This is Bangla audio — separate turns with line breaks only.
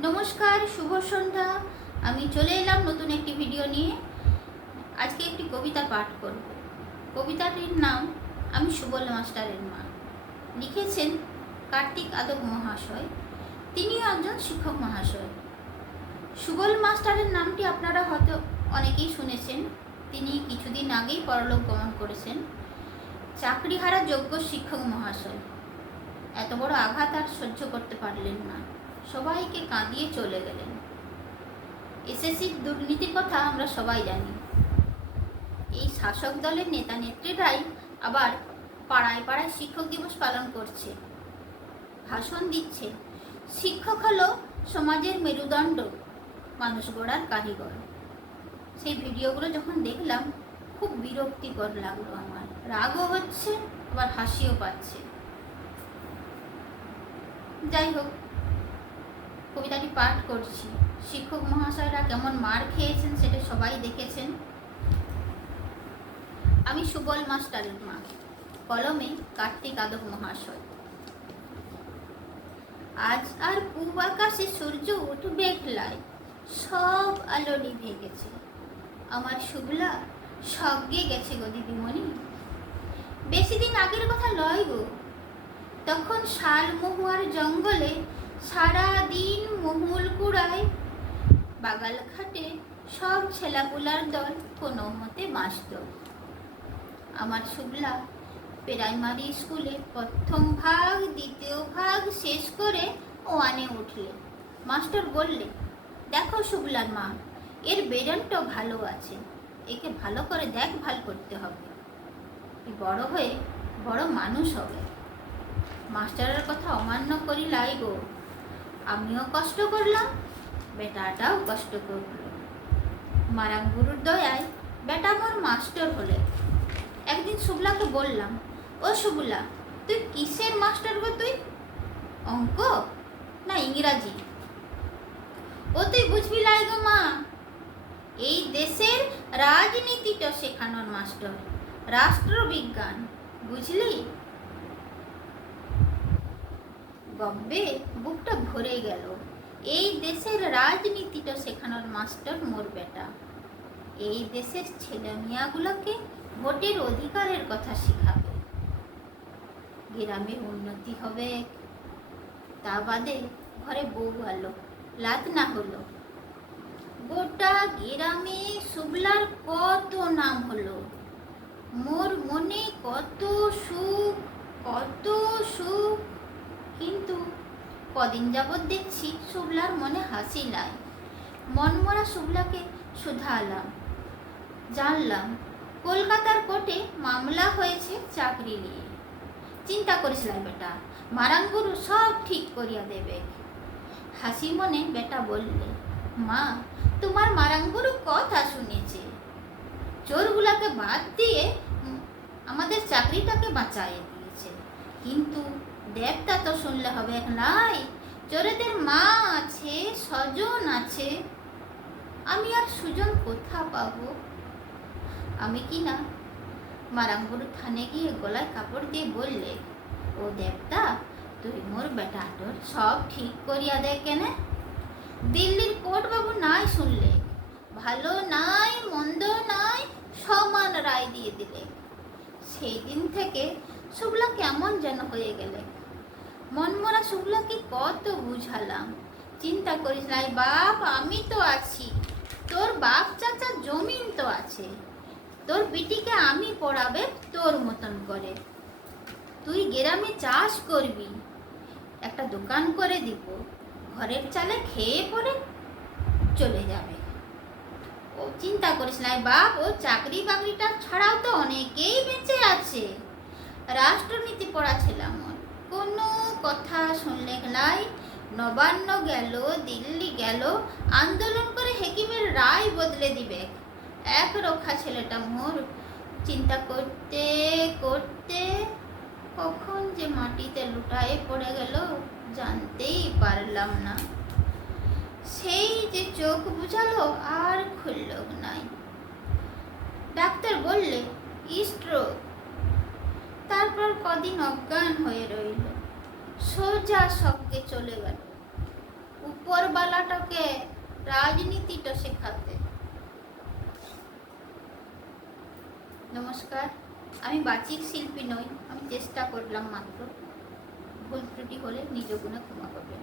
নমস্কার, শুভ সন্ধ্যা। আমি চলে এলাম নতুন একটি ভিডিও নিয়ে। আজকে একটি কবিতা পাঠ করব। কবিতাটির নাম, আমি সুবল মাস্টারের মা। লিখেছেন কার্তিক আদক মহাশয়। তিনিও একজন শিক্ষক মহাশয়। সুবল মাস্টারের নামটি আপনারা হয়তো অনেকেই শুনেছেন। তিনি কিছুদিন আগেই পরলোক গমন করেছেন। চাকরিহারা যোগ্য শিক্ষক মহাশয়। এত বড় আঘাত আর সহ্য করতে পারলেন না। সবাইকে কাঁদিয়ে চলে গেলেন। এসএসসির দুর্নীতির কথা আমরা সবাই জানি। এই শাসক দলের নেতা নেত্রীরাই আবার পাড়ায় পাড়ায় শিক্ষক দিবস পালন করছে। ভাষণ দিচ্ছে, শিক্ষক হলো সমাজের মেরুদণ্ড, মানুষ গড়ার কারিগর। সেই ভিডিওগুলো যখন দেখলাম, খুব বিরক্তিকর লাগল আমার। রাগও হচ্ছে, আবার হাসিও পাচ্ছে। যাই হোক কবিতাটি পাঠ করছি। শিক্ষক মহাশয়রা কেমন মার খেয়েছেন সেটা সবাই দেখেছেন। আমি সুবল মাস্টারের মা। কলমে কার্তিক আদক মহাশয়। আজ আর পূব আকাশে সূর্য উঠবে খেলায়, সব আলো নিভে গেছে। আমার শুভলা স্বর্গে গেছে গো দিদিমণি। বেশি দিন আগের কথা লয় গো। তখন শাল মহুয়ার জঙ্গলে সারা মহুল কুড়ায় বাগাল খাটে সব ছেলাপুলার দল কোনো মতে বাঁচত। আমার শুভলা প্রাইমারি স্কুলে প্রথম ভাগ, দ্বিতীয় ভাগ শেষ করে ওয়ানে উঠলে মাস্টার বললে, দেখো শুভলার মা, এর বেরনটা ভালো আছে। একে ভালো করে দেখভাল করতে হবে। বড় হয়ে বড় মানুষ হবে। মাস্টারের কথা অমান্য করি লাই গো। আমিও কষ্ট করলাম বেটাটাও কষ্ট করল। মারাম গুরুর দয়ায় বেটা আমার মাস্টার হলে। একদিন শুভলাকে বললাম, ও শুভলা তুই কিসের মাস্টার গো তুই? অঙ্ক না ইংরাজি? ও তুই বুঝবি লাই গো মা, এই দেশের রাজনীতিটা শেখানোর মাস্টার, রাষ্ট্রবিজ্ঞান, বুঝলি? গব্বে, বুকটা ভরে গেল। এই দেশের রাজনীতিটা শেখানোর মাস্টার মোর বেটা। এই দেশের ছেলে মিয়াগুলোকে ভোটের অধিকারের কথা শেখাবে। গ্রামে উন্নতি হবে। তা বাদে ঘরে বউ আলো, লাত না হলো। গোটা গ্রামে শুভলার কত নাম হলো? মোর মনে কত সুখ কত সুখ। কিন্তু কদিন যাবৎ দেখছি শুভলার মনে হাসি নাই মনমরা শুভলাকে শুধালাম। জানলাম, কলকাতার কোর্টে মামলা হয়েছে চাকরি নিয়ে। চিন্তা করিস না বেটা, মারাঙ্গুরু সব ঠিক করিয়া দেবে। হাসি মনে বেটা বললে, মা, তোমার মারাঙ্গুরু কথা শুনেছে। চোরগুলাকে বাদ দিয়ে আমাদের চাকরিটাকে বাঁচাইয়ে দিয়েছে। কিন্তু দেবতা তো শুনলে হবে নাই চোরেদের মা আছে, স্বজন আছে। আমি আর সুজন কোথা পাবো? আমি কি না? মারাঙ্গুর থানে গিয়ে গলায় কাপড় দিয়ে বললে, ও দেবতা, তুই মোর বেটাটোর সব ঠিক করিয়া দে কেনে? দিল্লির কোর্ট বাবু নাই শুনলে, ভালো নাই, মন্দ নাই, সমান রায় দিয়ে দিলে। সেই দিন থেকে শুভলা কেমন যেন হয়ে গেলে। মনমরা শুভলাকে কত বুঝালাম। চিন্তা করিস নাই বাপ, আমি তো আছি। তোর বাপ চাচা জমিন তো আছে। তোর বিটিকে আমি পড়াবে তোর মতন করে। তুই গ্রামে চাষ করবি। একটা দোকান করে দিব। ঘরের চালে খেয়ে পরে চলে যাবে। ও চিন্তা করিস নাই বাপ, ও চাকরি বাকরিটা ছাড়াও তো অনেকেই বেঁচে আছে। রাষ্ট্রনীতি পড়াছিলাম ওর। কোনো কথা শুনলে নাই। নবান্ন গেল, দিল্লি গেল, আন্দোলন করে হেকিমের রায় বদলে দিবে। এক রক্ষা ছেলেটা মোর, চিন্তা করতে করতে কখন যে মাটিতে লুটায়ে পড়ে গেল জানতেই পারলাম না। সেই যে চোখ বুঝালো আর খুলল নাই ডাক্তার বললে স্ট্রোক তারপর কদিন স্বর্গে চলে গেল। উপরবালা রাজনীতিটা শেখাতে। নমস্কার, আমি বাচিক শিল্পী নই, আমি চেষ্টা করলাম মাত্র। ভুল ত্রুটি হলে নিজ গুণে ক্ষমা করবে